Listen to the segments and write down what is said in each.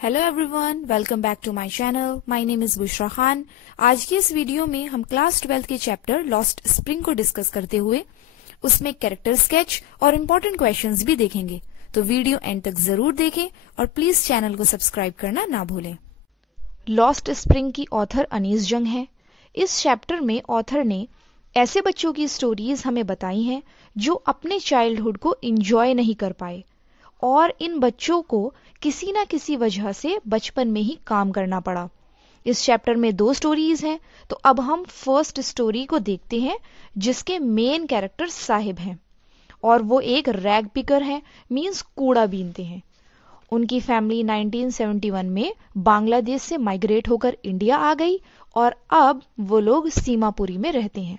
Hello everyone, welcome back to my channel. My name is Bushra Khan. आज की इस video में हम क्लास 12 के चैप्टर लॉस्ट स्प्रिंग को डिस्कस करते हुए उसमें कैरेक्टर स्केच और इम्पोर्टेंट क्वेश्चंस भी देखेंगे। तो वीडियो एंड तक जरूर देखें और प्लीज चैनल को सब्सक्राइब करना ना भूलें। लॉस्ट स्प्रिंग की ऑथर अनीस जंग है। इस चैप्टर में ऑथर ने ऐसे बच्चों की स्टोरीज हमें बताई हैं जो अपने चाइल्डहुड को एंजॉय नहीं कर पाए और इन बच्चों को किसी ना किसी वजह से बचपन में ही काम करना पड़ा। इस चैप्टर में 2 स्टोरीज हैं, तो अब हम फर्स्ट स्टोरी को देखते हैं जिसके मेन कैरेक्टर साहिब हैं और वो एक रैग पिकर हैं, मींस कूड़ा बीनते हैं। उनकी फैमिली 1971 में बांग्लादेश से माइग्रेट होकर इंडिया आ गई और अब वो लोग सीमापुरी में रहते हैं।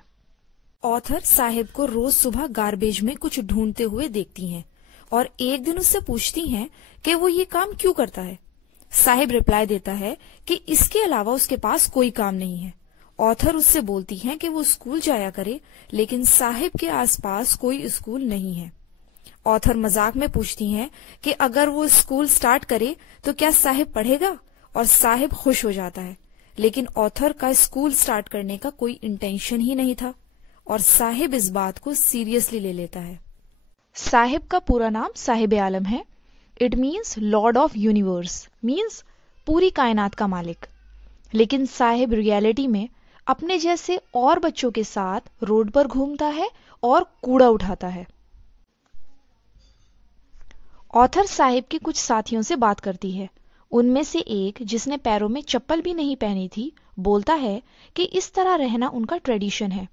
ऑथर साहिब को रोज सुबह गार्बेज में कुछ ढूंढते हुए देखती हैं और एक दिन उससे पूछती हैं कि वो ये काम क्यों करता है। साहिब रिप्लाई देता है कि इसके अलावा उसके पास कोई काम नहीं है। ऑथर उससे बोलती हैं कि वो स्कूल जाया करे, लेकिन साहिब के आसपास कोई स्कूल नहीं है। ऑथर मजाक में पूछती हैं कि अगर वो स्कूल स्टार्ट करे तो क्या साहिब पढ़ेगा, और साहिब खुश हो जाता है। लेकिन ऑथर का स्कूल स्टार्ट करने का कोई इंटेंशन ही नहीं था और साहिब इस बात को सीरियसली ले लेता है। साहिब का पूरा नाम साहिब आलम है। It means Lord of universe, means पूरी कायनात का मालिक। लेकिन साहिब रियलिटी में अपने जैसे और बच्चों के साथ रोड पर घूमता है और कूड़ा उठाता है। ऑथर साहिब के कुछ साथियों से बात करती है। उनमें से एक, जिसने पैरों में चप्पल भी नहीं पहनी थी, बोलता है कि इस तरह रहना उनका ट्रेडिशन है।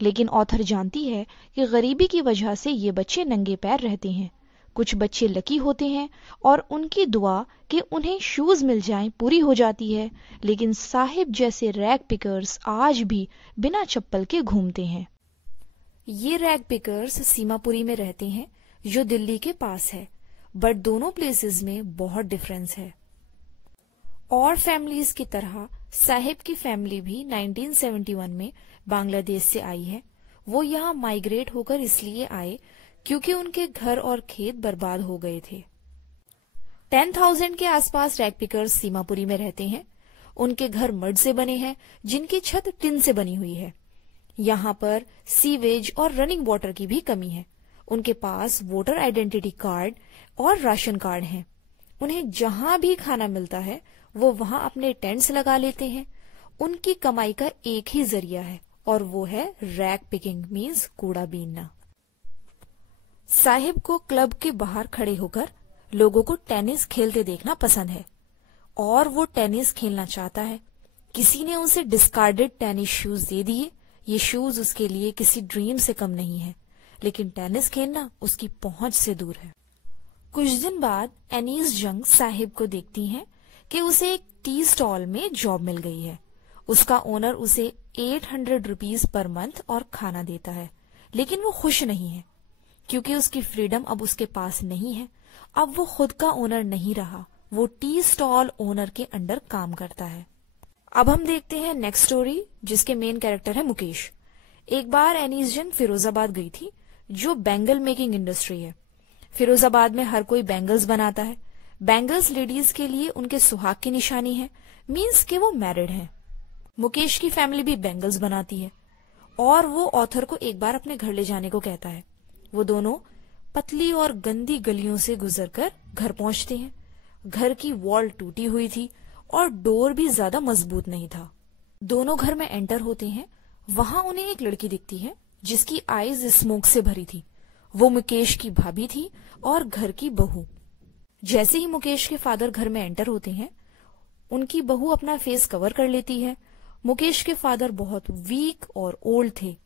लेकिन ऑथर जानती है कि गरीबी की वजह से ये बच्चे नंगे पैर रहते हैं। कुछ बच्चे लकी होते हैं और उनकी दुआ कि उन्हें शूज मिल जाएं पूरी हो जाती है, लेकिन साहिब जैसे रैग पिकर्स आज भी बिना चप्पल के घूमते हैं। ये रैग पिकर्स सीमापुरी में रहते हैं जो दिल्ली के पास है, बट दोनों प्लेसेस में बहुत डिफरेंस है। और फैमिलीज की तरह साहिब की फैमिली भी 1971 में बांग्लादेश से आई है। वो यहाँ माइग्रेट होकर इसलिए आए क्योंकि उनके घर और खेत बर्बाद हो गए थे। 10,000 के आसपास रैग पिकर्स सीमापुरी में रहते हैं। उनके घर मड से बने हैं, जिनकी छत टिन से बनी हुई है। यहाँ पर सीवेज और रनिंग वाटर की भी कमी है। उनके पास वोटर आइडेंटिटी कार्ड और राशन कार्ड हैं। उन्हें जहां भी खाना मिलता है वो वहां अपने टेंट्स लगा लेते हैं। उनकी कमाई का एक ही जरिया है और वो है रैग पिकिंग, मीन्स कूड़ा बीनना। साहिब को क्लब के बाहर खड़े होकर लोगों को टेनिस खेलते देखना पसंद है और वो टेनिस खेलना चाहता है। किसी ने उसे डिस्कार्डेड टेनिस शूज दे दिए। ये शूज उसके लिए किसी ड्रीम से कम नहीं है, लेकिन टेनिस खेलना उसकी पहुंच से दूर है। कुछ दिन बाद अनीस जंग साहिब को देखती हैं कि उसे एक टी स्टॉल में जॉब मिल गई है। उसका ओनर उसे 800 रुपीज पर मंथ और खाना देता है, लेकिन वो खुश नहीं है क्योंकि उसकी फ्रीडम अब उसके पास नहीं है। अब वो खुद का ओनर नहीं रहा, वो टी स्टॉल ओनर के अंडर काम करता है। अब हम देखते हैं नेक्स्ट स्टोरी, जिसके मेन कैरेक्टर है मुकेश। एक बार अनीस जंग फिरोजाबाद गई थी, जो बैंगल मेकिंग इंडस्ट्री है। फिरोजाबाद में हर कोई बैंगल्स बनाता है। बैंगल्स लेडीज के लिए उनके सुहाग की निशानी है, मीन्स कि वो मैरिड हैं। मुकेश की फैमिली भी बैंगल्स बनाती है और वो ऑथर को एक बार अपने घर ले जाने को कहता है। वो दोनों पतली और गंदी गलियों से गुजरकर घर पहुंचते हैं। घर की वॉल टूटी हुई थी और डोर भी ज्यादा मजबूत नहीं था। दोनों घर में एंटर होते हैं। वहां उन्हें एक लड़की दिखती है जिसकी आईज स्मोक से भरी थी। वो मुकेश की भाभी थी और घर की बहू। जैसे ही मुकेश के फादर घर में एंटर होते हैं, उनकी बहू अपना फेस कवर कर लेती है। मुकेश के फादर बहुत वीक और ओल्ड थे।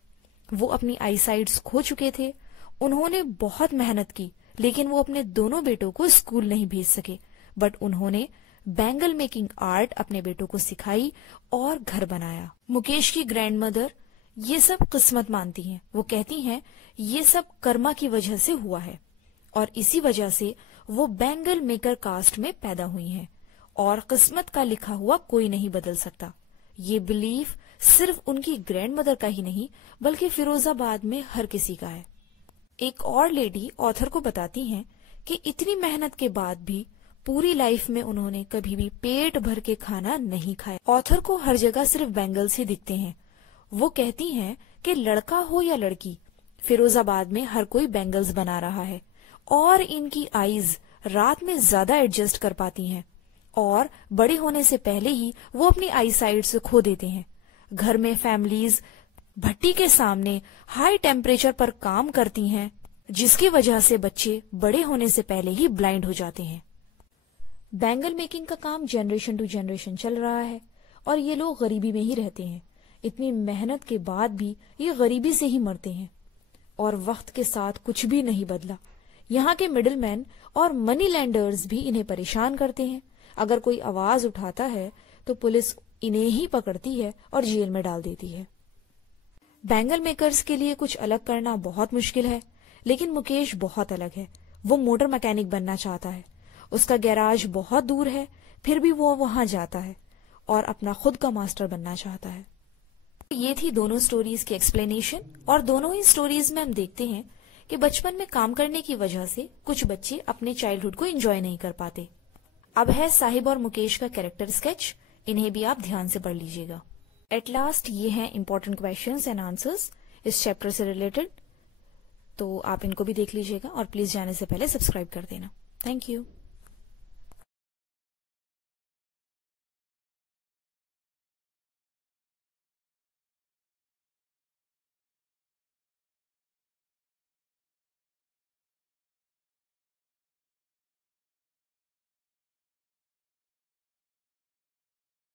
वो अपनी आईसाइट्स खो चुके थे। उन्होंने बहुत मेहनत की, लेकिन वो अपने दोनों बेटों को स्कूल नहीं भेज सके, बट उन्होंने बैंगल मेकिंग आर्ट अपने बेटों को सिखाई और घर बनाया। मुकेश की ग्रैंडमदर ये सब किस्मत मानती हैं। वो कहती हैं ये सब कर्मा की वजह से हुआ है और इसी वजह से वो बैंगल मेकर कास्ट में पैदा हुई हैं और किस्मत का लिखा हुआ कोई नहीं बदल सकता। ये बिलीफ सिर्फ उनकी ग्रैंडमदर का ही नहीं, बल्कि फिरोजाबाद में हर किसी का है। एक और लेडी ऑथर को बताती हैं कि इतनी मेहनत के बाद भी पूरी लाइफ में उन्होंने कभी भी पेट भर के खाना नहीं खाया। ऑथर को हर जगह सिर्फ बैंगल्स ही दिखते हैं। वो कहती हैं कि लड़का हो या लड़की, फिरोजाबाद में हर कोई बैंगल्स बना रहा है और इनकी आईज रात में ज्यादा एडजस्ट कर पाती हैं और बड़े होने से पहले ही वो अपनी आई साइट से खो देते हैं। घर में फैमिलीज भट्टी के सामने हाई टेम्परेचर पर काम करती हैं, जिसकी वजह से बच्चे बड़े होने से पहले ही ब्लाइंड हो जाते हैं। बैंगल मेकिंग का काम जनरेशन टू जनरेशन चल रहा है और ये लोग गरीबी में ही रहते हैं। इतनी मेहनत के बाद भी ये गरीबी से ही मरते हैं और वक्त के साथ कुछ भी नहीं बदला। यहाँ के मिडिलमैन और मनी लैंडर्स भी इन्हें परेशान करते हैं। अगर कोई आवाज उठाता है तो पुलिस इन्हें ही पकड़ती है और जेल में डाल देती है। बैंगल मेकर्स के लिए कुछ अलग करना बहुत मुश्किल है, लेकिन मुकेश बहुत अलग है। वो मोटर मैकेनिक बनना चाहता है। उसका गैराज बहुत दूर है, फिर भी वो वहां जाता है और अपना खुद का मास्टर बनना चाहता है। ये थी दोनों स्टोरीज की एक्सप्लेनेशन और दोनों ही स्टोरीज में हम देखते हैं कि बचपन में काम करने की वजह से कुछ बच्चे अपने चाइल्डहुड को एंजॉय नहीं कर पाते। अब है साहिब और मुकेश का कैरेक्टर स्केच, इन्हें भी आप ध्यान से पढ़ लीजिएगा। एट लास्ट ये हैं इंपॉर्टेंट क्वेश्चंस एंड आंसर्स इस चैप्टर से रिलेटेड, तो आप इनको भी देख लीजिएगा और प्लीज जाने से पहले सब्सक्राइब कर देना। Thank you.